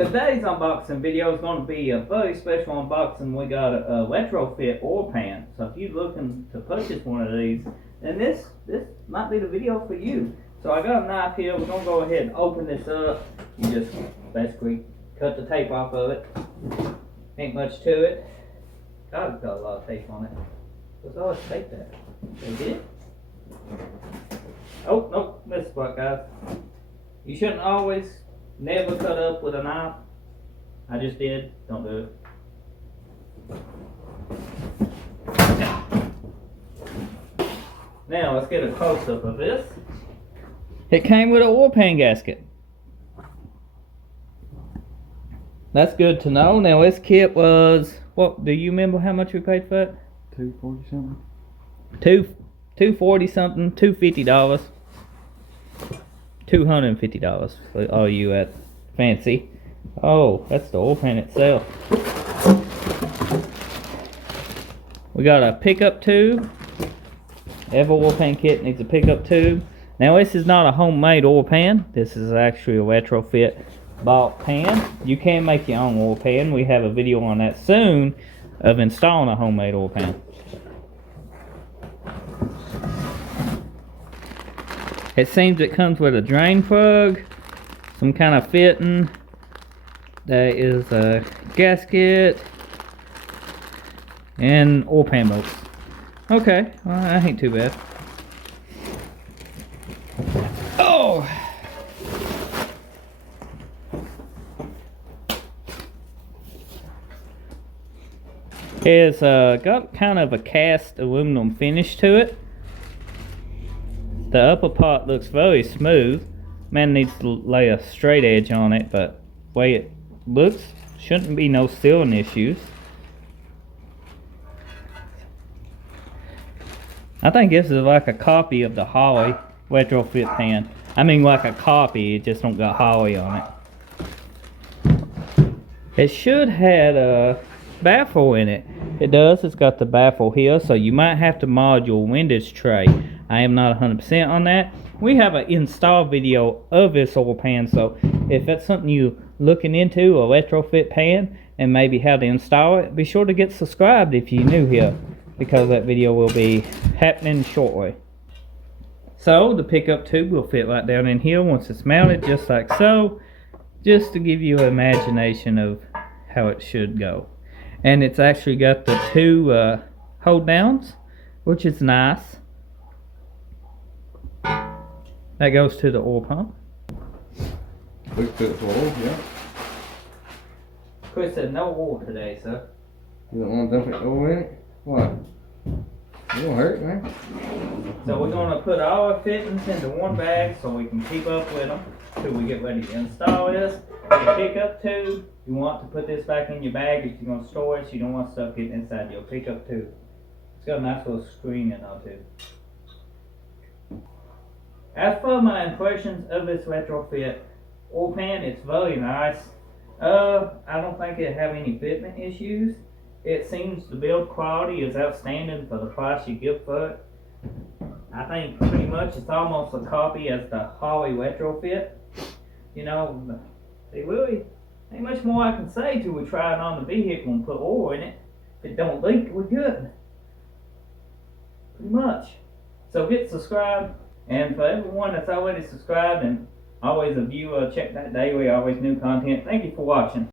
Today's unboxing video is going to be a very special unboxing. We got a Retrofit oil pan. So if you're looking to purchase one of these, then this might be the video for you. So I got a knife here. We're going to go ahead and open this up. You just basically cut the tape off of it. Ain't much to it. God, it's got a lot of tape on it. Let's always take that. They did? Oh, nope, missed the spot, guys. You shouldn't always never cut up with a knife. I just did. Don't do it. Now let's get a close-up of this. It came with an oil pan gasket. That's good to know. Now this kit was, what, do you remember how much we paid for it? $240 something. $240 something, $250. $250 for all you at fancy. Oh, that's the oil pan itself. We got a pickup tube. Every oil pan kit needs a pickup tube. Now this is not a homemade oil pan. This is actually a Retrofit bought pan. You can make your own oil pan. We have a video on that soon of installing a homemade oil pan. It seems it comes with a drain plug, some kind of fitting. There is a gasket and oil pan bolts. Okay, well, that ain't too bad. Oh! It's got kind of a cast aluminum finish to it. The upper part looks very smooth. Man needs to lay a straight edge on it, but the way it looks, shouldn't be no sealing issues. I think this is like a copy of the Holly Retrofit pan. I mean like a copy, it just don't got Holly on it. It should have a baffle in it. It does, it's got the baffle here, so you might have to mod your windage tray. I am not 100% on that. We have an install video of this oil pan, so if that's something you're looking into, a Retrofit pan, and maybe how to install it, be sure to get subscribed if you're new here, because that video will be happening shortly. So the pickup tube will fit right down in here once it's mounted, just like so, just to give you an imagination of how it should go. And it's actually got the two hold downs, which is nice. That goes to the oil pump. Quick fit for oil, yeah. Chris said no oil today, sir. You don't want to dump oil in it? What? It won't hurt, man. So we're going to put all our fittings into one bag so we can keep up with them till we get ready to install this. The pickup tube, you want to put this back in your bag if you're going to store it. So you don't want stuff getting inside your pickup tube. It's got a nice little screen in there too. As for my impressions of this Retrofit oil pan, it's very nice. I don't think it have any fitment issues. It seems the build quality is outstanding for the price you give for it. I think pretty much it's almost a copy as the Holly Retrofit. You know, they really ain't much more I can say till we try it on the vehicle and put oil in it. If it don't leak, we're good. Pretty much. So get subscribed. And for everyone that's already subscribed and always a viewer, check that daily, always new content, thank you for watching.